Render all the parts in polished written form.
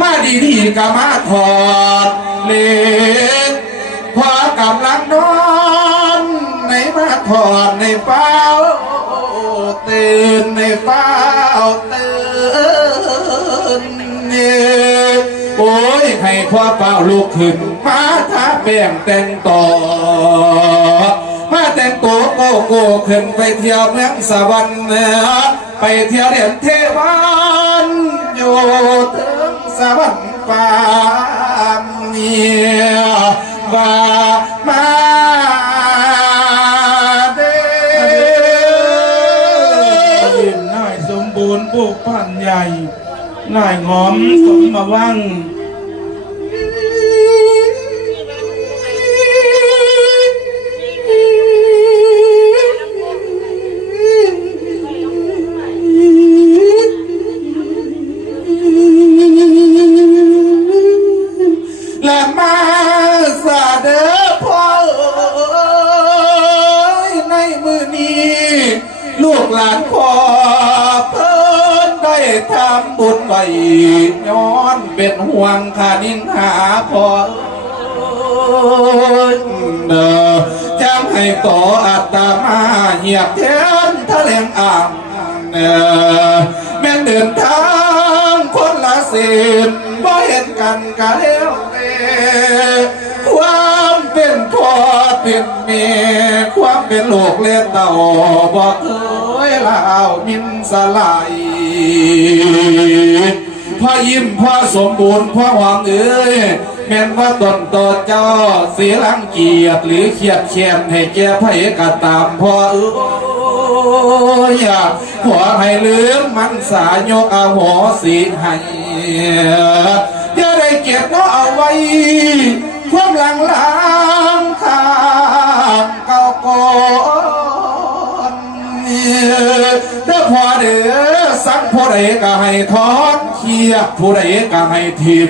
มาดีๆก็มาถอดเล็กพอกำลังนอนในมาถอดในเป้าตื่นในเป้าตื่นโอ้ยให้พ่อเป้าลุกขึ้นมาทาแป้งแต่งต่อมาแต่งตัวโกโก้ขึ้นไปเที่ยวเมืองสวรรค์ไปเที่ยวเรียนเทวันอยู่ถึงสวรรค์ฟ้าเนี่ยว่ามาเด้อนายสมบูรณ์ผู้พันใหญ่นายหอมสมมาวังและมาสาเด้อพ่อในมือนี้ลูกหลานพ่อเพิ่นได้ทำบุญไว้ย้อนเป็นห่วงขานินหาพ่อจำให้ต่ออาตมาเหียบแทนทะเลงอ่างแม่นเดินทางคนละเส้นบ่เห็นกันกะแล้วความเป็นพ่อเป็นแม่ความเป็นลูกเลี้ยงเต่าบ่เคยลาวมินสลายพ่อยิ้มพ่อสมบูรณ์พ่อหวังแม่นว่าตนต่อเจ้าเสียรังเกียจหรือเขียดแค้นให้แก่ไผก็ตามพ่ออยากขอให้ลืมมันสายกเอาหัวสีให้อย่าได้เก็บเนาะเอาไว้ความหลังข้างเก่าก่อนถ้าพอเด้อสักผู้ใดก็ให้ทอนเคียบผู้ใดก็ให้ทิพ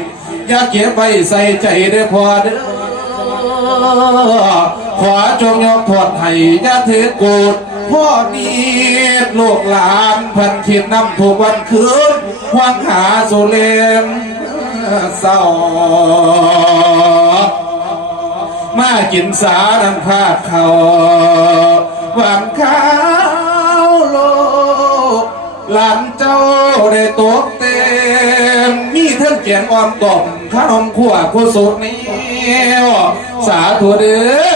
อย่าเก็บไว้ใส่ใจเด้อพอเด้อขอจงยกโทษให้อย่าถือโกรธพ่อนี้ลูกหลานพันคิดนำทุกวันคืนหวังหาสุเลมเศร้ามากินสาดังพาดเขาหวานข้าวโลกหลานเจ้าได้ตกเต็มมีเท่าเกียงอ่อนต้มขนมขั่วคู่สุดนี้สาธุเด้อ